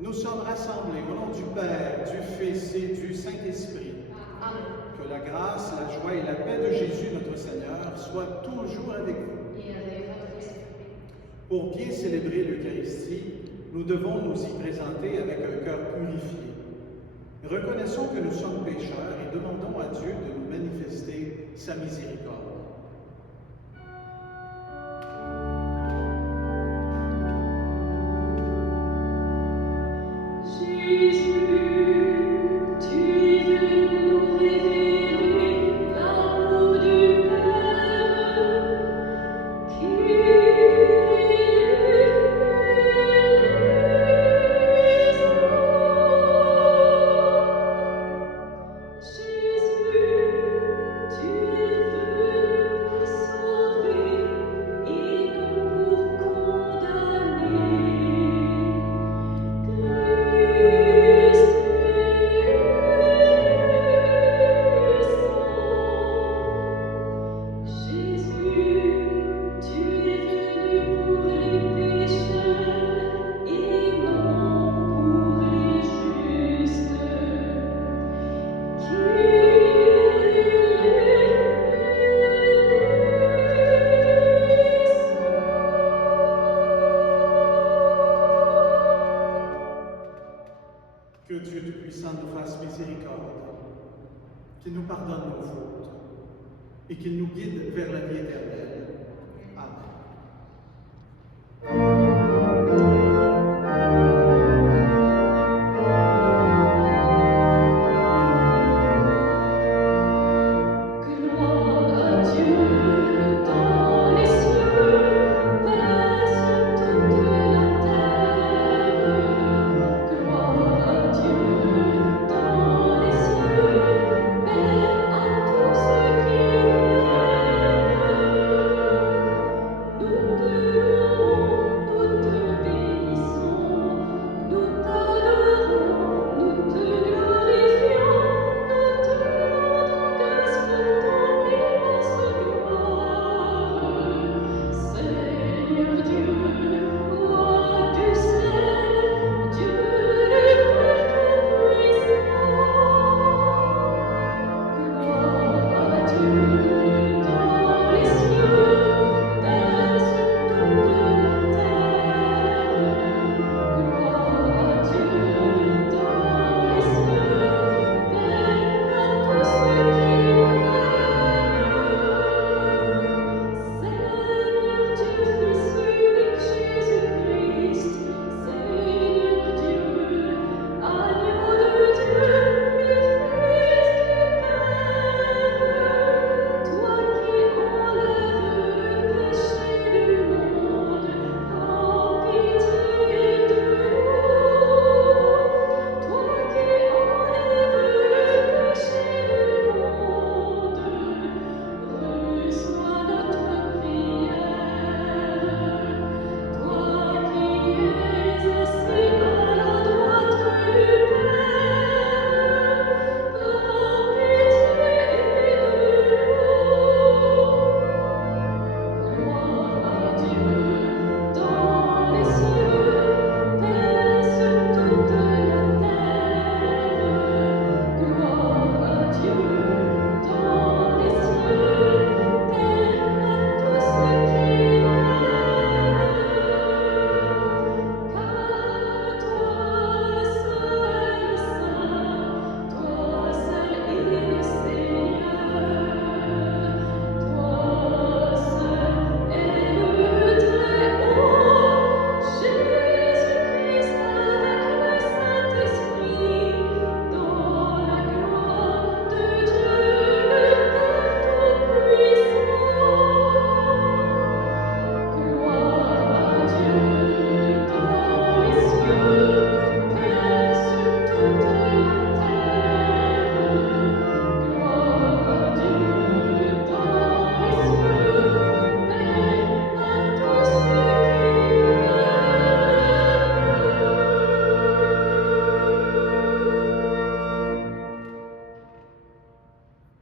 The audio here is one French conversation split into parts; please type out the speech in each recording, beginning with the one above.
Nous sommes rassemblés au nom du Père, du Fils et du Saint-Esprit. Amen. Que la grâce, la joie et la paix de Jésus notre Seigneur soient toujours avec vous. Et avec votre esprit. Pour bien célébrer l'Eucharistie, nous devons nous y présenter avec un cœur purifié. Reconnaissons que nous sommes pécheurs et demandons à Dieu de nous manifester sa miséricorde. Que Dieu Tout-Puissant nous fasse miséricorde, qu'il nous pardonne nos fautes et qu'il nous guide vers la vie éternelle. Amen.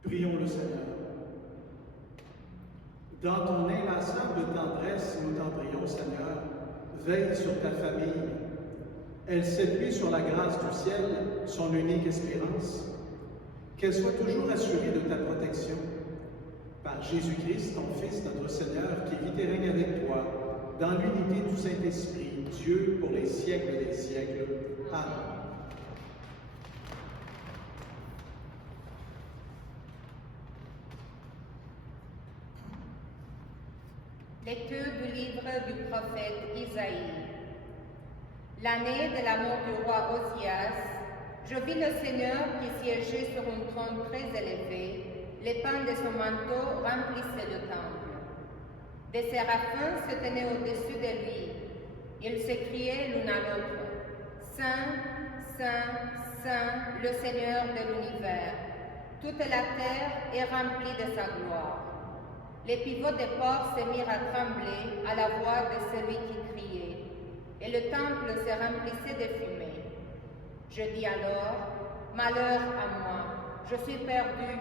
Prions le Seigneur. Dans ton inlassable tendresse, nous t'en prions, Seigneur, veille sur ta famille, Elle s'appuie sur la grâce du ciel, son unique espérance. Qu'elle soit toujours assurée de ta protection. Par Jésus-Christ, ton Fils, notre Seigneur, qui vit et règne avec toi, dans l'unité du Saint-Esprit, Dieu pour les siècles des siècles. Amen. Lecture du livre du prophète Isaïe. L'année de la mort du roi Osias, je vis le Seigneur qui siégeait sur un trône très élevé. Les pans de son manteau remplissaient le temple. Des séraphins se tenaient au-dessus de lui. Ils s'écriaient l'un à l'autre: Saint, Saint, Saint, le Seigneur de l'univers. Toute la terre est remplie de sa gloire. Les pivots des portes se mirent à trembler à la voix de celui qui criait, et le temple se remplissait de fumée. Je dis alors: Malheur à moi, je suis perdu,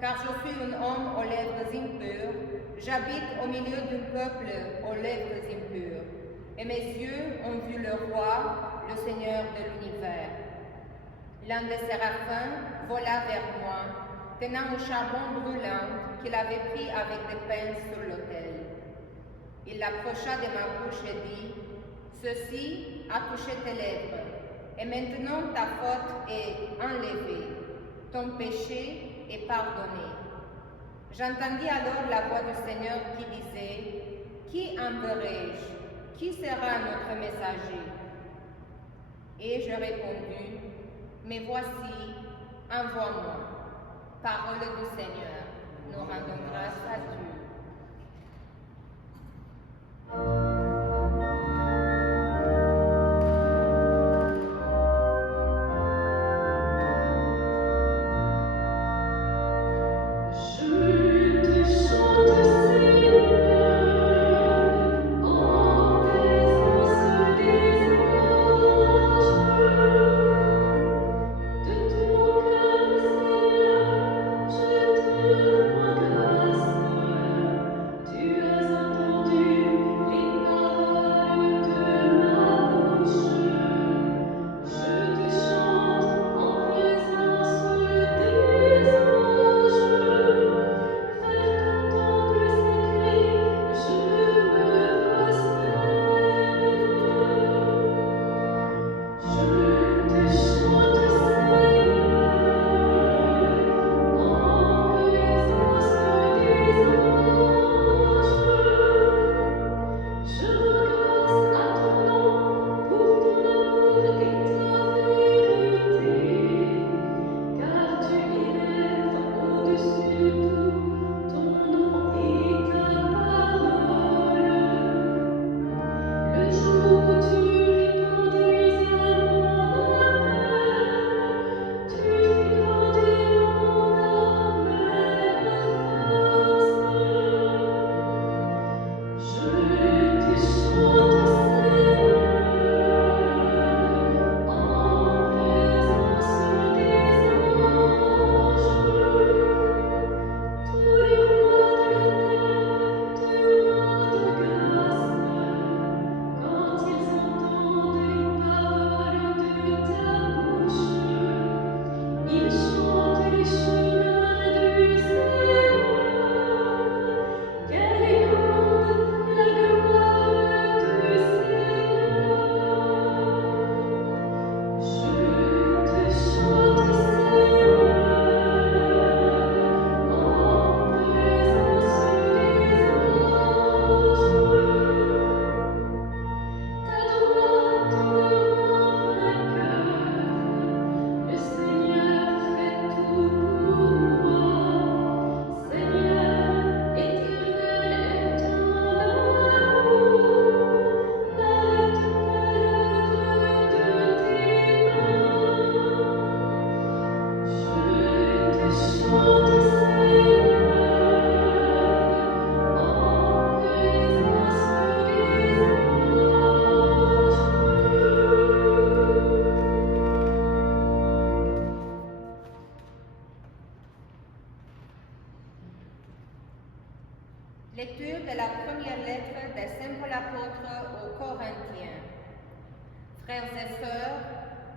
car je suis un homme aux lèvres impures, j'habite au milieu d'un peuple aux lèvres impures, et mes yeux ont vu le roi, le Seigneur de l'univers. L'un des séraphins vola vers moi, tenant un charbon brûlant qu'il avait pris avec des pinces sur l'autel. Il l'approcha de ma bouche et dit: Ceci a touché tes lèvres, et maintenant ta faute est enlevée, ton péché est pardonné. J'entendis alors la voix du Seigneur qui disait: Qui enverrai-je? Qui sera notre messager? Et je répondis: Mais voici, envoie-moi. Parole du Seigneur. Nous rendons grâce à Dieu. Tu as entendu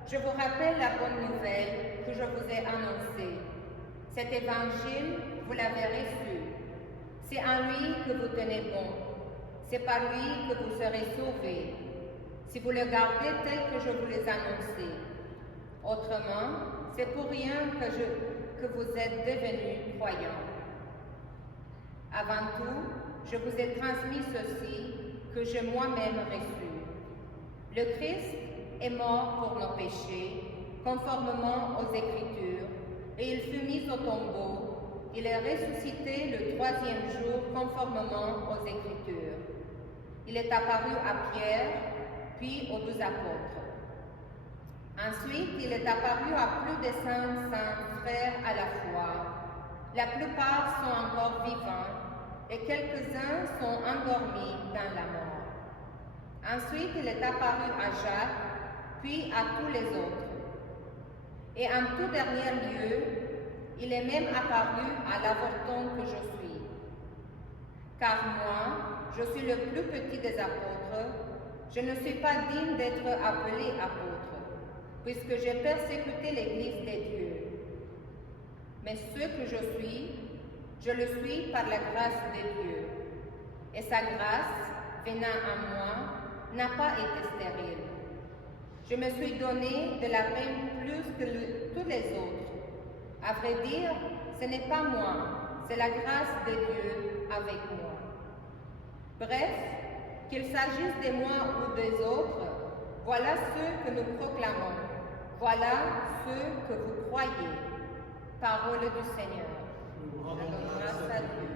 je vous rappelle la bonne nouvelle que je vous ai annoncée. Cet évangile, vous l'avez reçu. C'est en lui que vous tenez bon. C'est par lui que vous serez sauvés, si vous le gardez tel que je vous l'ai annoncé. Autrement, c'est pour rien que vous êtes devenus croyants. Avant tout, je vous ai transmis ceci que j'ai moi-même reçu. Le Christ est mort pour nos péchés, conformément aux Écritures, et il fut mis au tombeau. Il est ressuscité le troisième jour, conformément aux Écritures. Il est apparu à Pierre, puis aux 12 apôtres. Ensuite, il est apparu à plus de 500 frères à la fois. La plupart sont encore vivants et quelques-uns sont endormis dans la mort. Ensuite, il est apparu à Jacques, puis à tous les autres. Et en tout dernier lieu, il est même apparu à l'avorton que je suis. Car moi, je suis le plus petit des apôtres, je ne suis pas digne d'être appelé apôtre, puisque j'ai persécuté l'Église des dieux. Mais ce que je le suis par la grâce de Dieu. Et sa grâce, venant à moi, n'a pas été stérile. Je me suis donné de la peine plus que tous les autres. À vrai dire, ce n'est pas moi, c'est la grâce de Dieu avec moi. Bref, qu'il s'agisse de moi ou des autres, voilà ce que nous proclamons. Voilà ce que vous croyez. Parole du Seigneur. Nous rendons Allons grâce grâce à à Dieu. Dieu.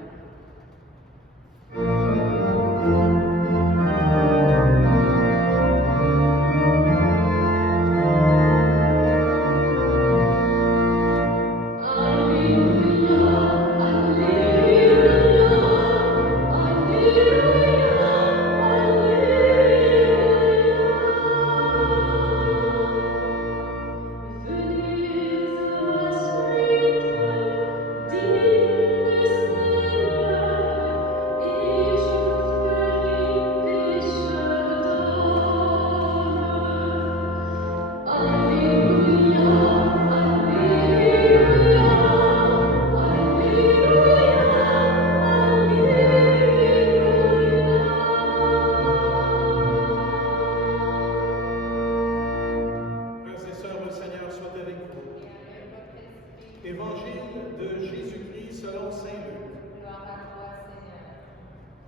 Frères et sœurs, le Seigneur soit avec vous. Et avec votre esprit, Évangile de Jésus-Christ selon saint Luc. gloire à toi, Seigneur.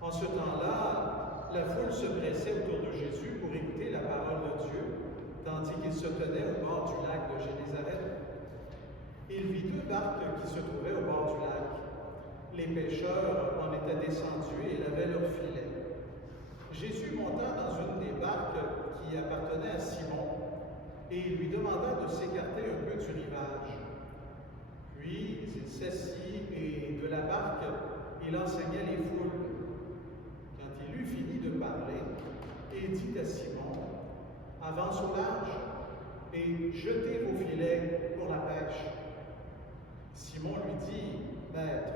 En ce temps-là, la foule se pressait autour de Jésus pour écouter la parole de Dieu, tandis qu'il se tenait au bord du lac de Génézareth. Il vit deux barques qui se trouvaient au bord du lac. Les pêcheurs en étaient descendus et lavaient leurs filets. Jésus monta dans une des barques qui appartenait à Simon, et il lui demanda de s'écarter un peu du rivage. Puis il s'assit et de la barque, il enseignait les foules. Quand il eut fini de parler, il dit à Simon, « Avance au large et jetez vos filets pour la pêche. » Simon lui dit, « Maître,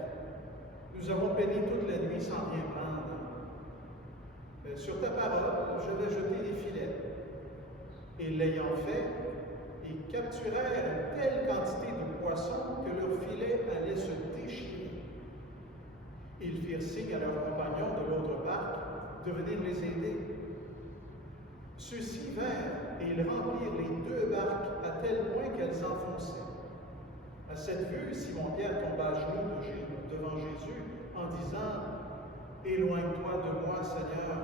nous avons peiné toute la nuit sans rien prendre. Mais sur ta parole, je vais jeter les filets. » Et l'ayant fait, ils capturèrent une telle quantité de poissons que leurs filets allaient se déchirer. Ils firent signe à leurs compagnons de l'autre barque de venir les aider. Ceux-ci vinrent et ils remplirent les deux barques à tel point qu'elles enfonçaient. À cette vue, Simon-Pierre tomba à genoux devant Jésus en disant, « Éloigne-toi de moi, Seigneur,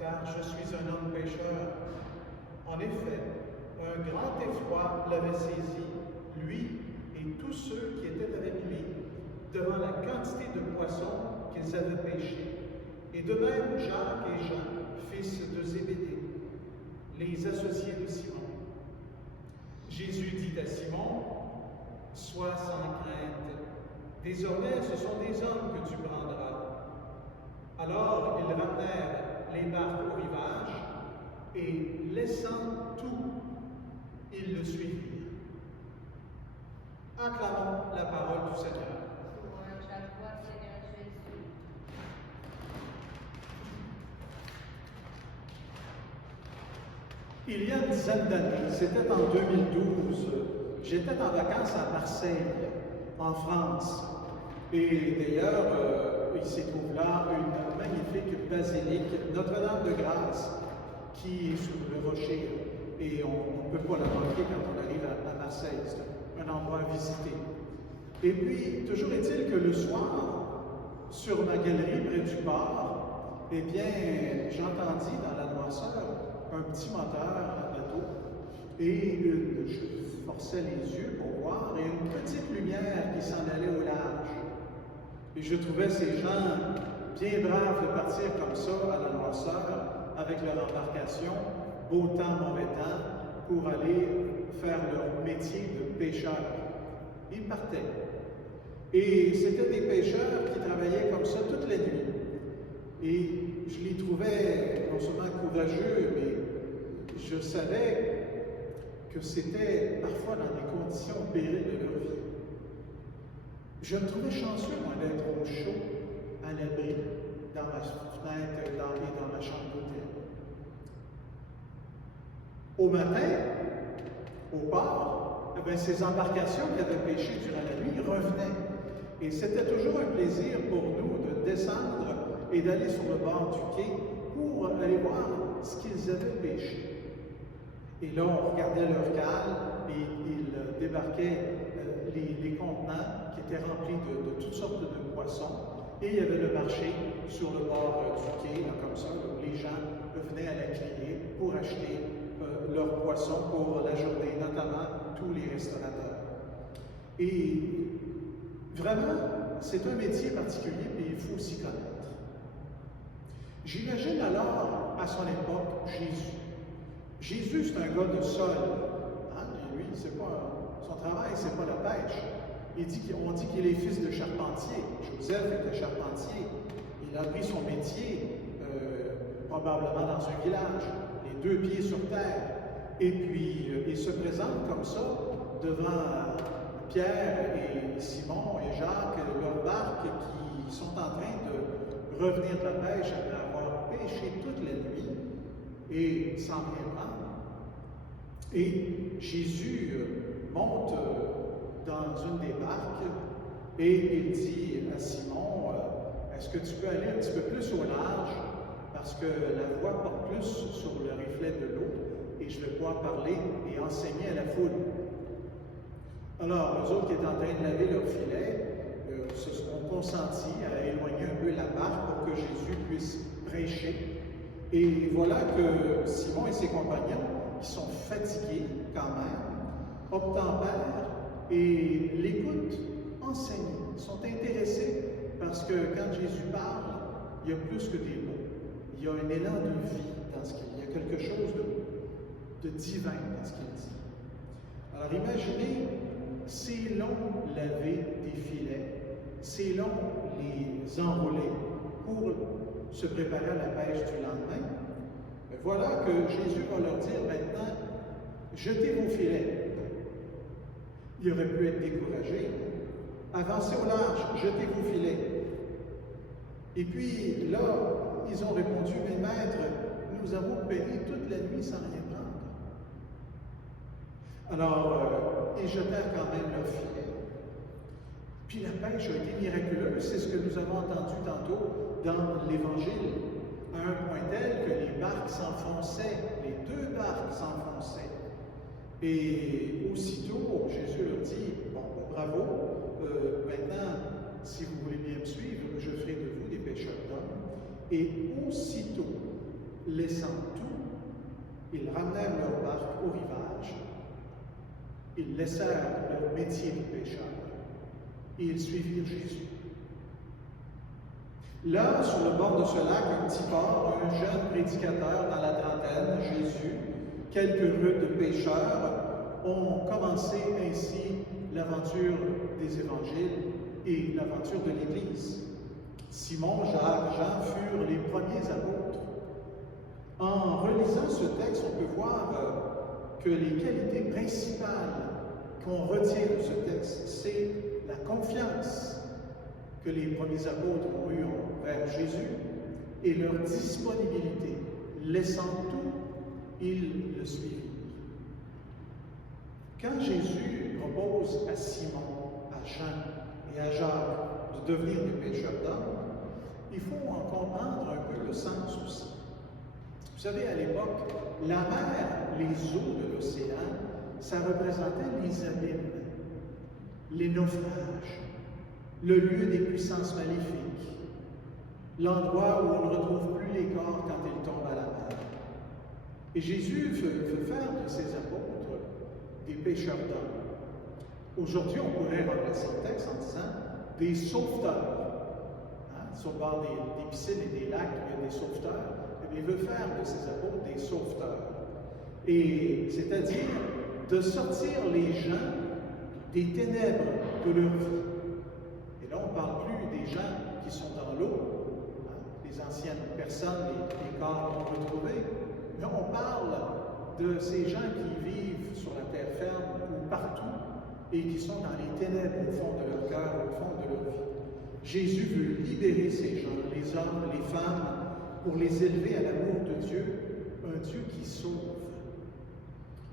car je suis un homme pécheur. » En effet, un grand effroi l'avait saisi, lui et tous ceux qui étaient avec lui, devant la quantité de poissons qu'ils avaient pêchés, et de même Jacques et Jean, fils de Zébédée, les associés de Simon. Jésus dit à Simon, « Sois sans crainte, désormais ce sont des hommes que tu prendras. » Alors ils ramenèrent les barques au rivage, et laissant tout, ils le suivirent. Acclamons la parole du Seigneur. Louange à toi, Seigneur Jésus. Il y a une dizaine d'années, c'était en 2012, j'étais en vacances à Marseille, en France. Et d'ailleurs, il s'y trouve là une magnifique basilique, Notre-Dame-de-Grâce, qui est sur le rocher. Et on ne peut pas la manquer quand on arrive à Marseille. C'est un endroit à visiter. Et puis, toujours est-il que le soir, sur ma galerie près du port, eh bien, j'entendis dans la noirceur un petit moteur à bateau et je forçais les yeux pour voir et une petite lumière qui s'en allait au large. Et je trouvais ces gens bien braves de partir comme ça à la noirceur avec leur embarcation, beau temps, mauvais temps, pour aller faire leur métier de pêcheur. Ils partaient. Et c'était des pêcheurs qui travaillaient comme ça toute la nuit. Et je les trouvais non seulement courageux, mais je savais que c'était parfois dans des conditions périles de leur vie. Je me trouvais chanceux, moi, d'être au chaud, à l'abri, dans ma fenêtre et dans ma chambre d'hôtel. Au matin, au port, ces embarcations qui avaient pêché durant la nuit revenaient. Et c'était toujours un plaisir pour nous de descendre et d'aller sur le bord du quai pour aller voir ce qu'ils avaient pêché. Et là, on regardait leur cale et ils débarquaient les contenants qui étaient remplis de toutes sortes de poissons. Et il y avait le marché sur le bord du quai, là, comme ça, où les gens venaient à la criée pour acheter leurs poissons pour la journée, notamment tous les restaurateurs. Et vraiment, c'est un métier particulier, mais il faut s'y connaître. J'imagine alors, à son époque, Jésus. Jésus, c'est un gars de sol. Hein? Et lui, son travail, c'est pas la pêche. On dit qu'il est fils de charpentier. Joseph était charpentier. Il a appris son métier, probablement dans un village, les deux pieds sur terre. Et puis, il se présente comme ça devant Pierre et Simon et Jacques, leurs barques qui sont en train de revenir de la pêche après avoir pêché toute la nuit et sans rien prendre. Et Jésus monte dans une des barques et il dit à Simon, est-ce que tu peux aller un petit peu plus au large parce que la voie porte plus sur le reflet de l'eau et je vais pouvoir parler et enseigner à la foule. Alors, eux autres qui étaient en train de laver leur filet se sont consentis à éloigner un peu la barque pour que Jésus puisse prêcher. Et voilà que Simon et ses compagnons, qui sont fatigués quand même, obtempèrent et l'écoutent enseigner, sont intéressés parce que quand Jésus parle, il y a plus que des mots. Il y a un élan de vie dans ce qu'il dit. Il y a quelque chose de divin dans ce qu'il dit. Alors imaginez, c'est long laver des filets, c'est long les enrouler pour se préparer à la pêche du lendemain. Mais voilà que Jésus va leur dire maintenant, jetez vos filets. Il aurait pu être découragé. Avancez au large, jetez vos filets. Et puis là, ils ont répondu, mais maître, nous avons pêché toute la nuit sans rien prendre. Alors, ils jetèrent quand même leurs filets. Puis la pêche a été miraculeuse, c'est ce que nous avons entendu tantôt dans l'Évangile, à un point tel que les barques s'enfonçaient, les deux barques s'enfonçaient. Et aussitôt, Jésus leur dit, bon, bravo, maintenant, si vous voulez bien me suivre, je ferai de vous des pêcheurs d'hommes. Et aussitôt, laissant tout, ils ramenèrent leur barque au rivage, ils laissèrent leur métier de pêcheur et ils suivirent Jésus. Là, sur le bord de ce lac, un petit port, un jeune prédicateur dans la trentaine, Jésus, quelques rudes pêcheurs ont commencé ainsi l'aventure des évangiles et l'aventure de l'Église. Simon, Jacques, Jean furent les premiers apôtres. En relisant ce texte, on peut voir que les qualités principales qu'on retient de ce texte, c'est la confiance que les premiers apôtres ont eue vers Jésus et leur disponibilité, laissant tout ils le suivirent. Quand Jésus propose à Simon, à Jean et à Jacques de devenir des pêcheurs d'hommes, il faut en comprendre un peu le sens aussi. Vous savez, à l'époque, la mer, les eaux de l'océan, ça représentait les abîmes, les naufrages, le lieu des puissances maléfiques, l'endroit où on ne retrouve plus les corps quand ils tombent à la mer. Et Jésus veut faire de ses apôtres des pêcheurs d'hommes. Aujourd'hui, on pourrait remplacer le texte en disant des sauveteurs. Sur le bord des piscines et des lacs, il y a des sauveteurs. Il veut faire de ses apôtres des sauveteurs. Et c'est-à-dire de sortir les gens des ténèbres de leur vie. Et là, on ne parle plus des gens qui sont dans l'eau, les anciennes personnes, les corps qu'on peut trouver. Mais on parle de ces gens qui vivent sur la terre ferme ou partout et qui sont dans les ténèbres au fond de leur cœur, au fond de leur vie. Jésus veut libérer ces gens, les hommes, les femmes, pour les élever à l'amour de Dieu, un Dieu qui sauve.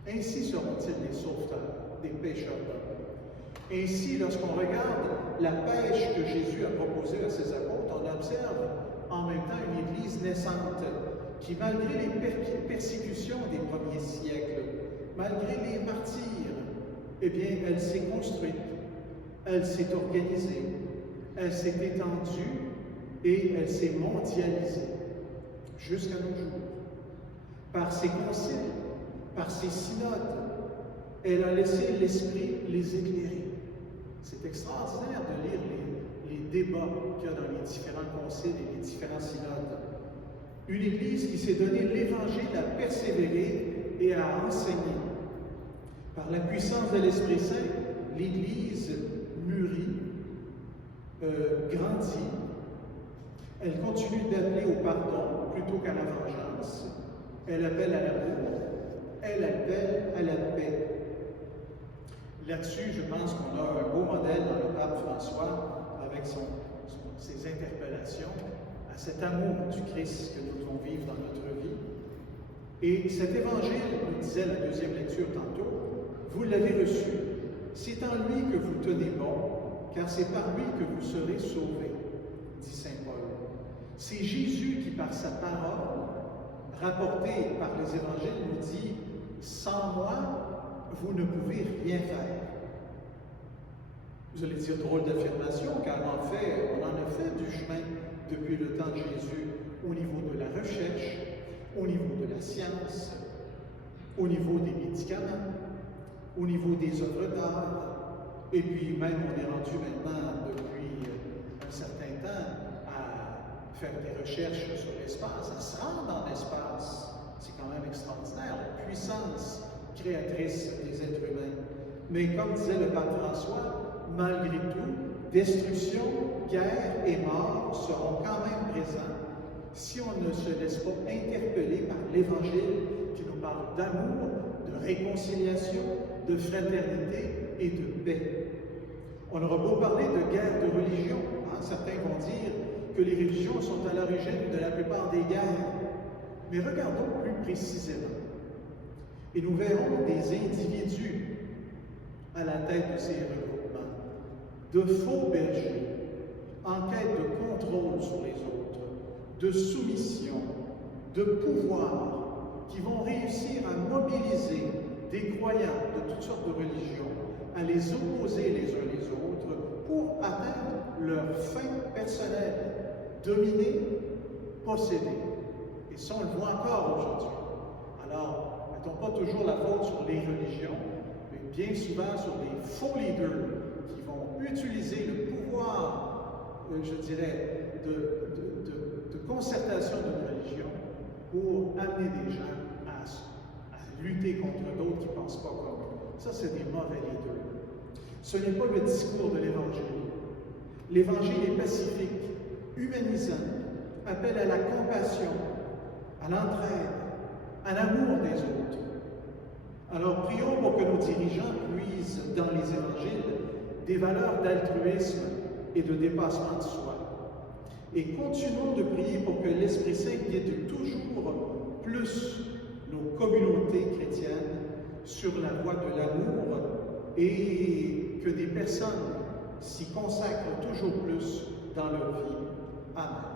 Ainsi seront-ils des sauveteurs, des pêcheurs d'hommes. Ainsi, lorsqu'on regarde la pêche que Jésus a proposée à ses apôtres, on observe en même temps une Église naissante qui, malgré les persécutions des premiers siècles, malgré les martyrs, eh bien, elle s'est construite, elle s'est organisée, elle s'est étendue et elle s'est mondialisée jusqu'à nos jours. Par ses conciles, par ses synodes, elle a laissé l'Esprit les éclairer. C'est extraordinaire de lire les débats qu'il y a dans les différents conciles et les différents synodes. Une Église qui s'est donné l'Évangile à persévérer et à enseigner. Par la puissance de l'Esprit Saint, l'Église mûrit, grandit. Elle continue d'appeler au pardon plutôt qu'à la vengeance. Elle appelle à l'amour. Elle appelle à la paix. Là-dessus, je pense qu'on a un beau modèle dans le pape François avec ses interpellations à cet amour du Christ que nous devons vivre dans notre vie. Et cet évangile, nous disait la deuxième lecture tantôt, vous l'avez reçu. C'est en lui que vous tenez bon, car c'est par lui que vous serez sauvés, dit saint Paul. C'est Jésus qui, par sa parole, rapportée par les évangiles, nous dit « Sans moi, vous ne pouvez rien faire ». Vous allez dire drôle d'affirmation, car en fait, on en a fait du chemin depuis le temps de Jésus au niveau de la recherche, au niveau de la science, au niveau des médicaments, au niveau des œuvres d'art, et puis même on est rendu maintenant, depuis un certain temps, à faire des recherches sur l'espace, à se rendre dans l'espace. C'est quand même extraordinaire, la puissance créatrice des êtres humains. Mais comme disait le pape François, malgré tout, destruction, guerre et mort seront quand même présents si on ne se laisse pas interpeller par l'Évangile qui nous parle d'amour, de réconciliation, de fraternité et de paix. On aura beau parler de guerre de religion, certains vont dire que les religions sont à l'origine de la plupart des guerres, mais regardons plus précisément. Et nous verrons des individus à la tête de ces regroupements, de faux bergers, en quête de contrôle sur les autres, de soumission, de pouvoir, qui vont réussir à mobiliser des croyants de toutes sortes de religions, à les opposer les uns les autres pour atteindre leur fin personnelle, dominer, posséder. Et ça, on le voit encore aujourd'hui. Alors, mettons pas toujours la faute sur les religions, mais bien souvent sur des faux leaders qui vont utiliser le pouvoir, je dirais, de concertation d'une religion pour amener des gens à lutter contre d'autres qui ne pensent pas comme eux. Ça, c'est des mauvais leaders. Ce n'est pas le discours de l'Évangile. L'Évangile est pacifique, humanisant, appelle à la compassion, à l'entraide, à l'amour des autres. Alors, prions pour que nos dirigeants puisent dans les évangiles des valeurs d'altruisme et de dépassement de soi. Et continuons de prier pour que l'Esprit Saint guide toujours plus nos communauté chrétienne sur la voie de l'amour et que des personnes s'y consacrent toujours plus dans leur vie. Amen.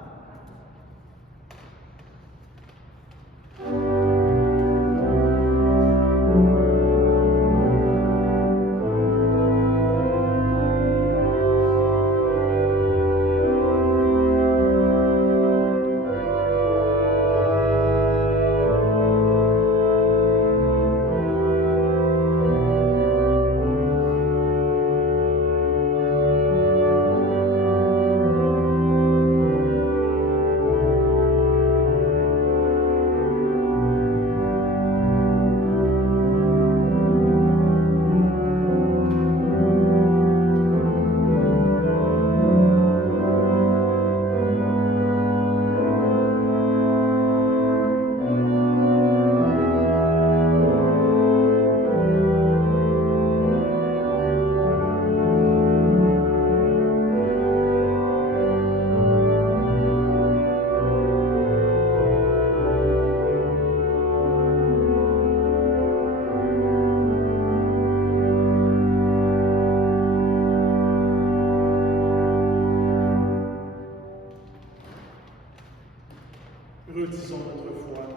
Redisons notre foi.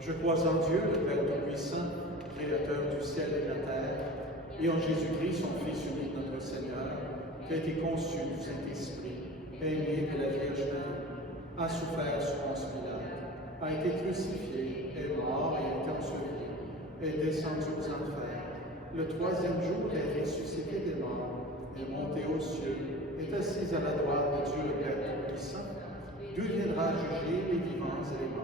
Je crois en Dieu, le Père Tout-Puissant, Créateur du ciel et de la terre, et en Jésus-Christ, son Fils unique, notre Seigneur, qui a été conçu du Saint-Esprit, est né de la Vierge Marie, a souffert sous Ponce Pilate, a été crucifié, est mort et est enseveli, est descendu aux enfers. Le troisième jour est ressuscité des morts, est monté aux cieux, est assis à la droite de Dieu, le Père Tout-Puissant, d'où viendra juger les vivants et les morts.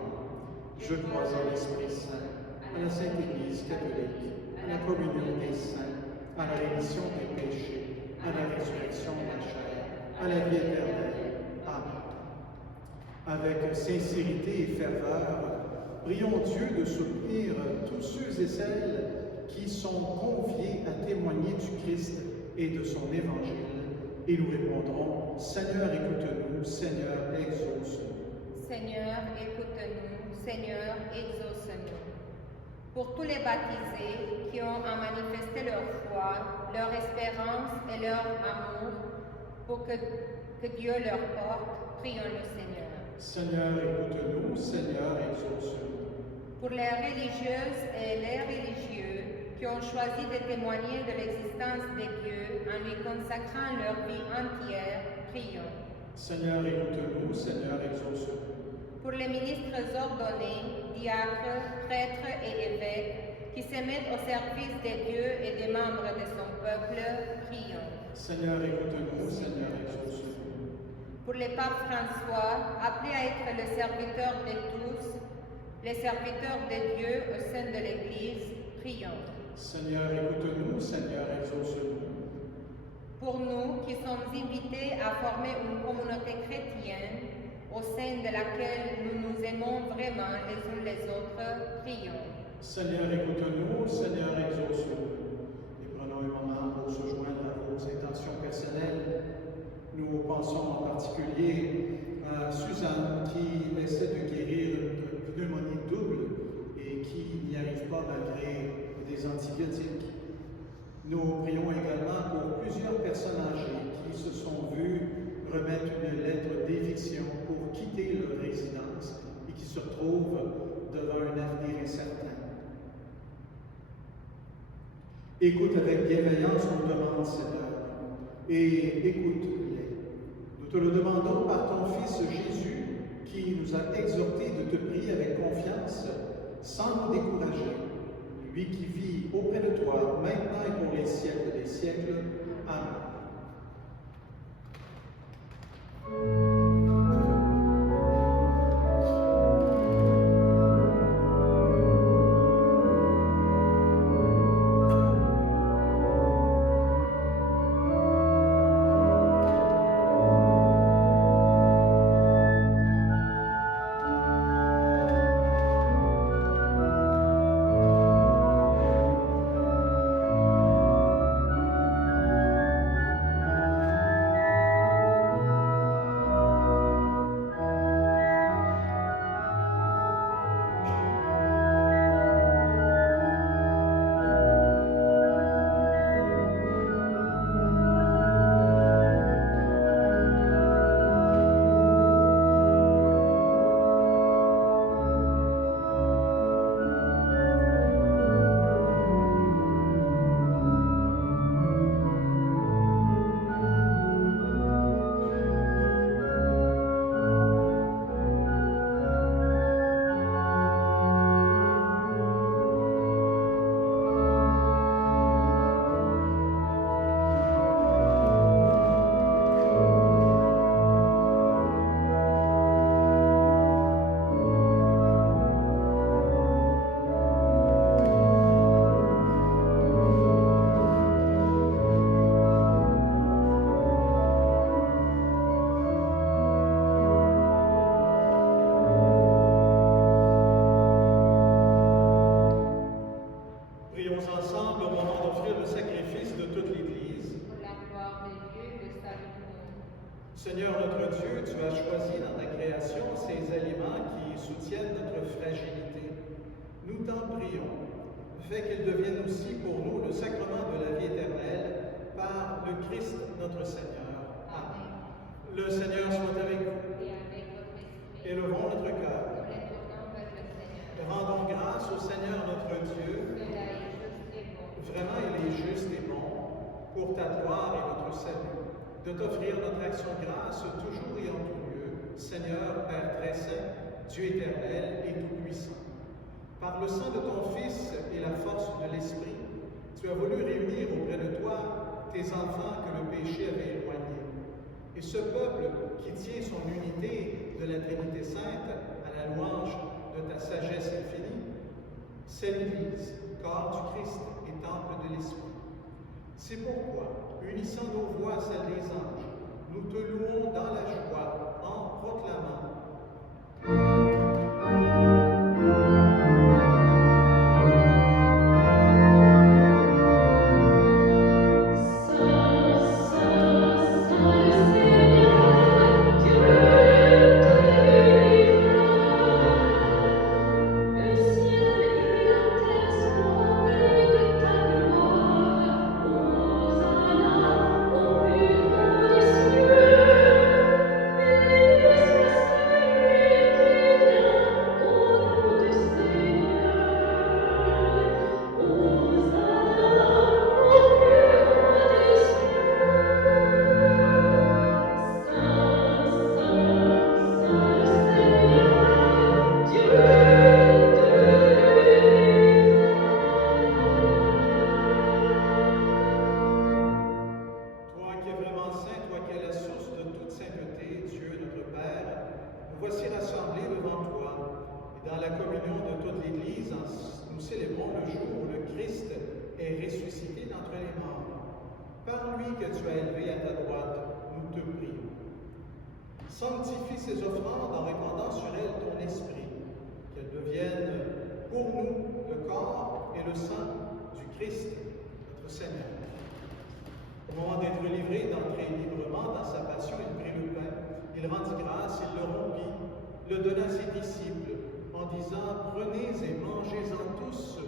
Je crois en l'Esprit Saint, à la Sainte Église catholique, à la communion des saints, à la rémission des péchés, à la résurrection de la chair, à la vie éternelle. Amen. Avec sincérité et ferveur, prions Dieu de soutenir tous ceux et celles qui sont conviés à témoigner du Christ et de son Évangile. Et nous répondrons, Seigneur, écoute-nous, Seigneur, exauce-nous. Seigneur, écoute-nous, Seigneur, exauce-nous. Pour tous les baptisés qui ont à manifester leur foi, leur espérance et leur amour, pour que Dieu leur porte, prions le Seigneur. Seigneur, écoute-nous, Seigneur, exauce-nous. Pour les religieuses et les religieux qui ont choisi de témoigner de l'existence de Dieu en lui consacrant leur vie entière, prions. Seigneur, écoute-nous, Seigneur, exauce-nous. Pour les ministres ordonnés, diacres, prêtres et évêques qui se mettent au service de Dieu et des membres de son peuple, prions. Seigneur, écoute-nous, Seigneur, exauce-nous. Pour le pape François, appelé à être le serviteur de tous, les serviteurs de Dieu au sein de l'Église, prions. Seigneur, écoute-nous, Seigneur, exauce-nous. Pour nous qui sommes invités à former une communauté chrétienne au sein de laquelle nous nous aimons vraiment les uns les autres, prions. Seigneur, écoute-nous, Seigneur, exauce-nous. Et prenons un moment pour se joindre à vos intentions personnelles. Nous pensons en particulier à Suzanne qui essaie de guérir une pneumonie double et qui n'y arrive pas malgré des antibiotiques. Nous prions également pour plusieurs personnes âgées qui se sont vues remettre une lettre d'éviction pour quitter leur résidence et qui se retrouvent devant un avenir incertain. Écoute avec bienveillance, on demande, Seigneur, et écoute-les. Nous te le demandons par ton Fils Jésus, qui nous a exhortés de te prier avec confiance, sans nous décourager. Lui qui vit auprès de toi, maintenant et pour les siècles des siècles. Amen. Seigneur notre Dieu, tu as choisi dans ta création ces aliments qui soutiennent notre fragilité. Nous t'en prions. Fais qu'ils deviennent aussi pour nous le sacrement de la vie éternelle par le Christ notre Seigneur. Amen. Le Seigneur soit avec vous. Et avec votre esprit, Élevons notre cœur. nous les tournons vers le Seigneur. Rendons grâce au Seigneur notre Dieu. Cela est juste et bon. Vraiment, il est juste et bon pour ta gloire et notre salut, de t'offrir notre action de grâce toujours et en tout lieu, Seigneur, Père très saint, Dieu éternel et tout-puissant. Par le sang de ton Fils et la force de l'Esprit, tu as voulu réunir auprès de toi tes enfants que le péché avait éloignés. Et ce peuple qui tient son unité de la Trinité Sainte à la louange de ta sagesse infinie, c'est l'Église, corps du Christ et temple de l'Esprit. C'est pourquoi, unissant nos voix à celles des anges, nous te louons dans la joie en proclamant sanctifie ces offrandes en répandant sur elles ton esprit, qu'elles deviennent pour nous le corps et le sang du Christ, notre Seigneur. Au moment d'être livré, d'entrer librement dans sa passion, il prit le pain, il rendit grâce, il le rompit, le donna à ses disciples, en disant, prenez et mangez-en tous,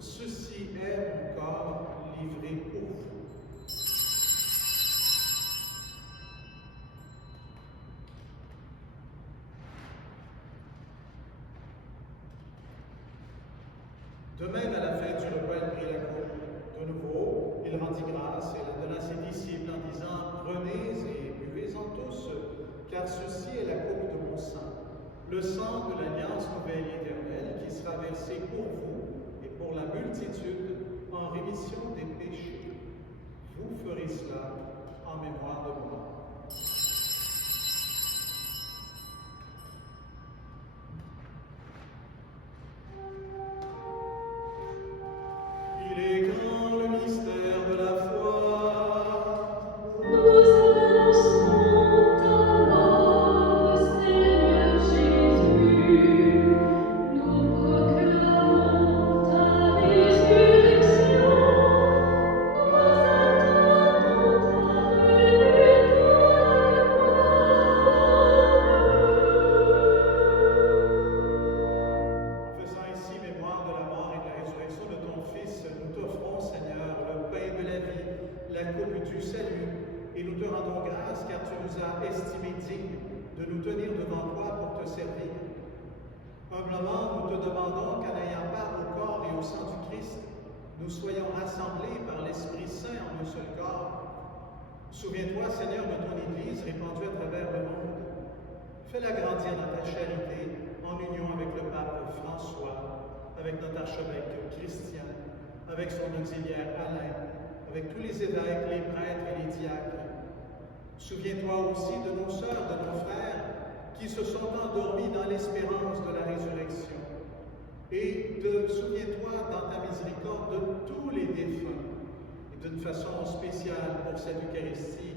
ceci est mon corps livré pour vous. De même, à la fin du repas, il prit la coupe. De nouveau, il rendit grâce et la donna à ses disciples en disant, prenez et buvez-en tous, car ceci est la coupe de mon sang, le sang de l'alliance nouvelle et éternelle qui sera versé pour vous et pour la multitude en rémission des péchés. Vous ferez cela en mémoire de moi. Humblement, nous te demandons qu'en ayant part au corps et au sang du Christ, nous soyons rassemblés par l'Esprit Saint en un seul corps. Souviens-toi, Seigneur, de ton Église répandue à travers le monde. Fais-la grandir dans ta charité, en union avec le pape François, avec notre archevêque Christian, avec son auxiliaire Alain, avec tous les évêques, les prêtres et les diacres. Souviens-toi aussi de nos sœurs, de nos frères, qui se sont endormis dans l'espérance de la résurrection. Et souviens-toi dans ta miséricorde de tous les défunts. Et d'une façon spéciale pour cette Eucharistie,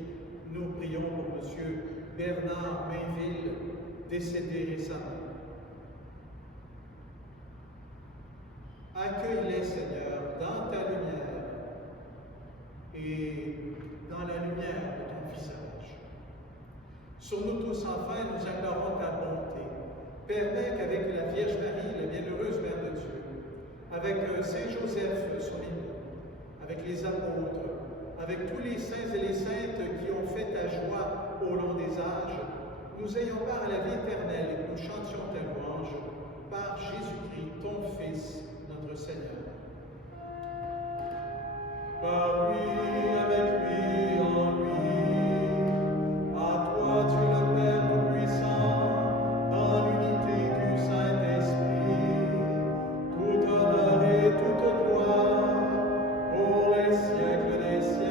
nous prions pour M. Bernard Mainville, décédé récemment. Accueille-les, Seigneur, dans ta lumière et dans la lumière de ton visage. Sur nous tous, enfin, nous implorons ta bonté. Permets qu'avec la Vierge Marie, la bienheureuse Mère de Dieu, avec Saint Joseph, son époux, avec les apôtres, avec tous les saints et les saintes qui ont fait ta joie au long des âges, nous ayons part à la vie éternelle et que nous chantions ta louange par Jésus-Christ, ton Fils, notre Seigneur. Par lui, avec lui, en lui, à toi, Dieu le Père Tout-Puissant, dans l'unité du Saint-Esprit, tout honneur et toute gloire, pour les siècles des siècles.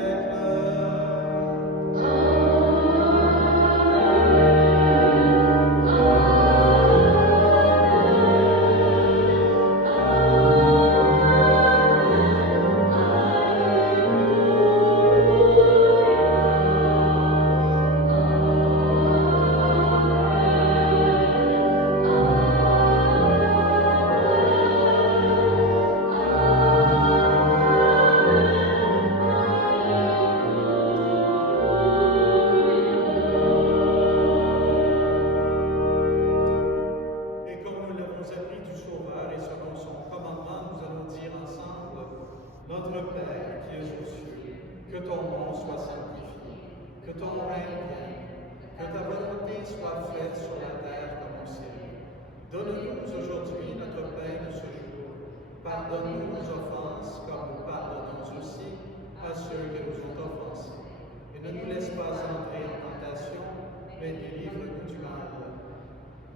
Donne-nous aujourd'hui notre pain de ce jour. Pardonne-nous nos offenses, comme nous pardonnons aussi à ceux qui nous ont offensés. Et ne nous laisse pas entrer en tentation, mais délivre-nous du mal.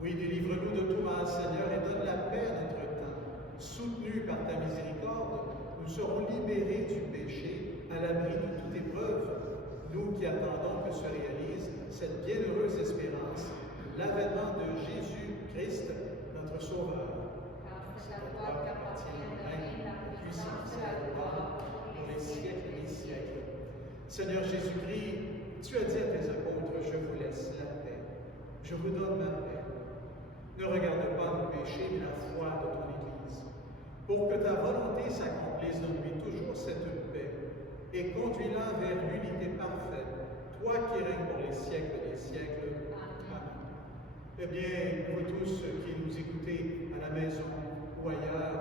Oui, délivre-nous de tout mal, Seigneur, et donne la paix à notre temps. Soutenus par ta miséricorde, nous serons libérés du péché, à l'abri de toute épreuve. Nous qui attendons que se réalise cette bienheureuse espérance, l'avènement de Jésus-Christ, notre Sauveur. C'est à toi qu'appartient le règne, la puissance et la gloire pour les siècles des siècles. Seigneur Jésus-Christ, tu as dit à tes apôtres, je vous laisse la paix, je vous donne ma paix. Ne regarde pas nos péchés, mais la foi de ton Église. Pour que ta volonté s'accomplisse, donne-lui toujours cette paix et conduis-la vers l'unité parfaite, toi qui règnes pour les siècles des siècles. Eh bien, vous tous qui nous écoutez à la maison ou ailleurs,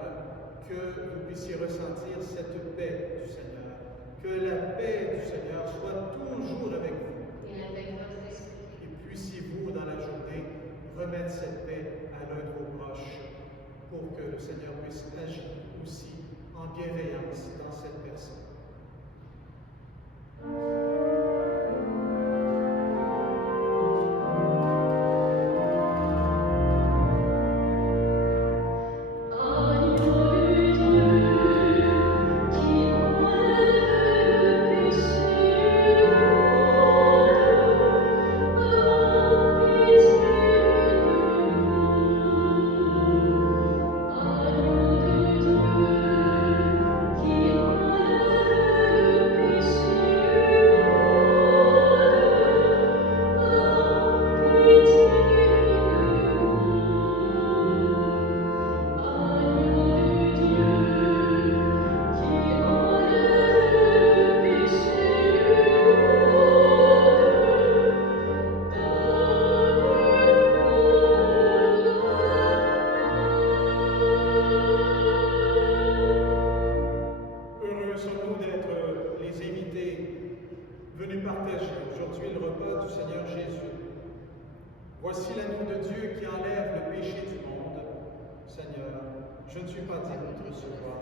que vous puissiez ressentir cette paix du Seigneur. Que la paix du Seigneur soit toujours avec vous. Et puissiez-vous, dans la journée, remettre cette paix à l'un de vos proches pour que le Seigneur puisse agir aussi en bienveillance dans cette personne. Voici l'agneau de Dieu qui enlève le péché du monde. Seigneur, je ne suis pas digne de te recevoir.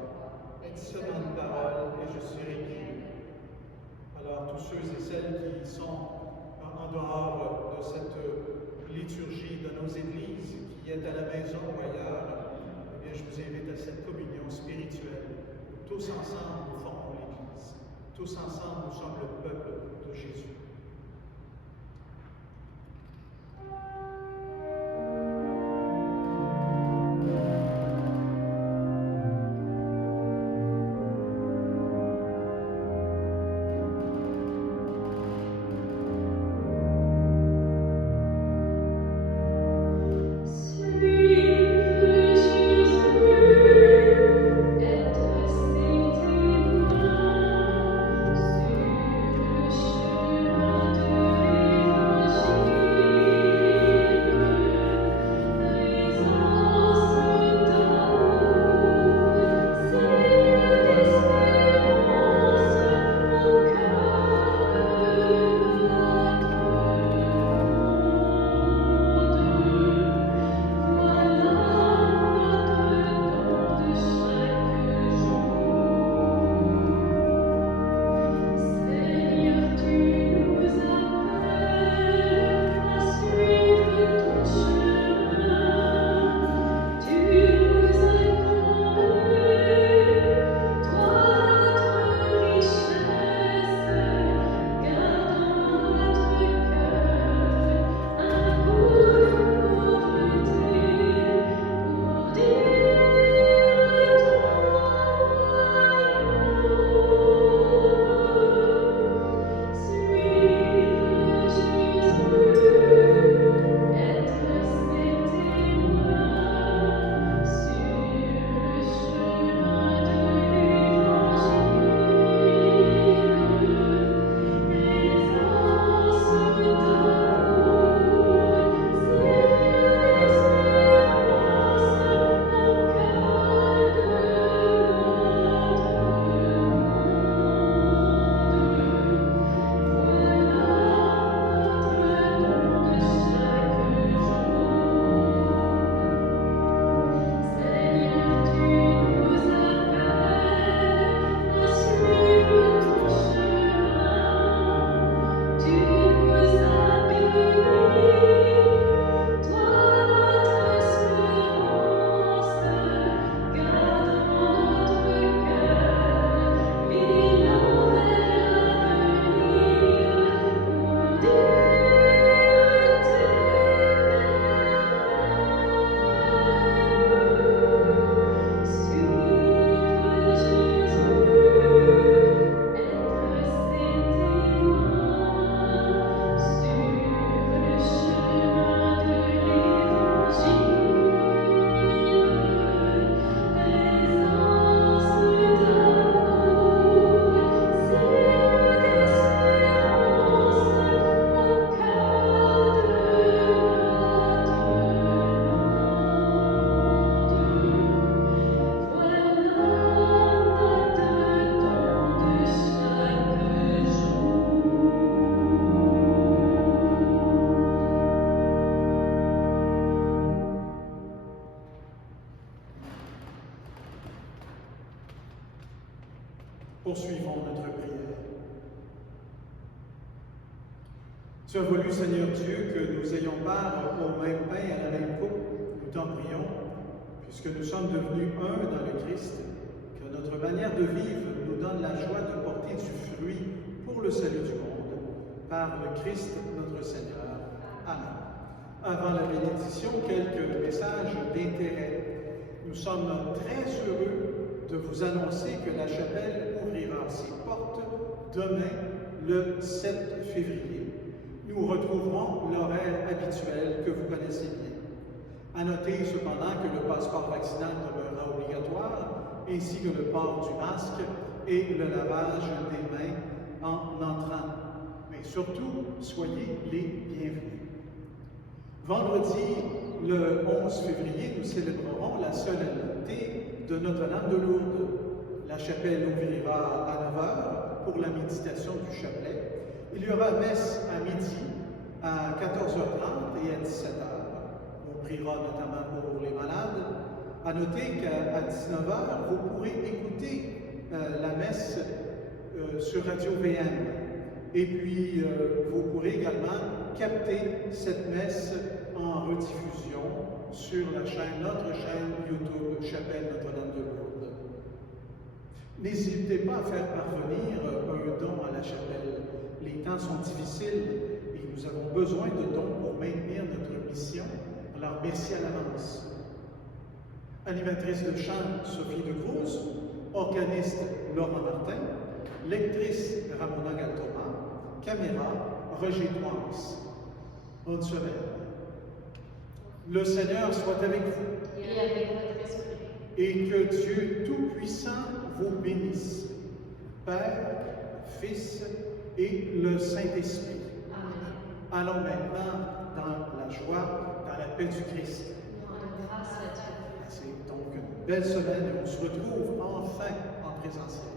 Dis seulement une parole et je serai guéri. Alors, tous ceux et celles qui sont en dehors de cette liturgie de nos églises, qui est à la maison ou ailleurs, eh bien, je vous invite à cette communion spirituelle. Tous ensemble, nous formons l'Église. Tous ensemble, nous sommes le peuple de Jésus. Sur le chemin Poursuivons notre prière. Tu as voulu, Seigneur Dieu, que nous ayons part au même pain et à la même coupe. Nous t'en prions, puisque nous sommes devenus un dans le Christ, que notre manière de vivre nous donne la joie de porter du fruit pour le salut du monde, par le Christ notre Seigneur. Amen. Avant la bénédiction, quelques messages d'intérêt. Nous sommes très heureux de vous annoncer que la chapelle ouvrira ses portes demain, le 7 février. Nous retrouverons l'horaire habituel que vous connaissez bien. À noter cependant que le passeport vaccinal demeurera obligatoire, ainsi que le port du masque et le lavage des mains en entrant. Mais surtout, soyez les bienvenus. Vendredi, le 11 février, nous célébrerons la solennité de Notre-Dame de Lourdes. La chapelle ouvrira à 9 h pour la méditation du chapelet. Il y aura messe à midi, à 14h30 et à 17h. On priera notamment pour les malades. À noter qu'à 19h, vous pourrez écouter la messe sur Radio VM. Et puis, vous pourrez également capter cette messe en rediffusion sur notre chaîne YouTube Chapelle Notre-Dame de Lourdes. N'hésitez pas à faire parvenir un don à la chapelle. Les temps sont difficiles et nous avons besoin de dons pour maintenir notre mission. Alors, merci à l'avance. Animatrice de chant, Sophie de Cruz, organiste, Laurent Martin, lectrice, Ramona Galtoma, caméra, Roger Toise. Bonne semaine. Le Seigneur soit avec vous. Et avec votre esprit. Et que Dieu Tout-Puissant vous bénisse, Père, Fils et le Saint-Esprit. Amen. Allons maintenant dans la joie, dans la paix du Christ. Nous rendons grâce à Dieu. C'est donc une belle semaine et on se retrouve enfin en présentiel.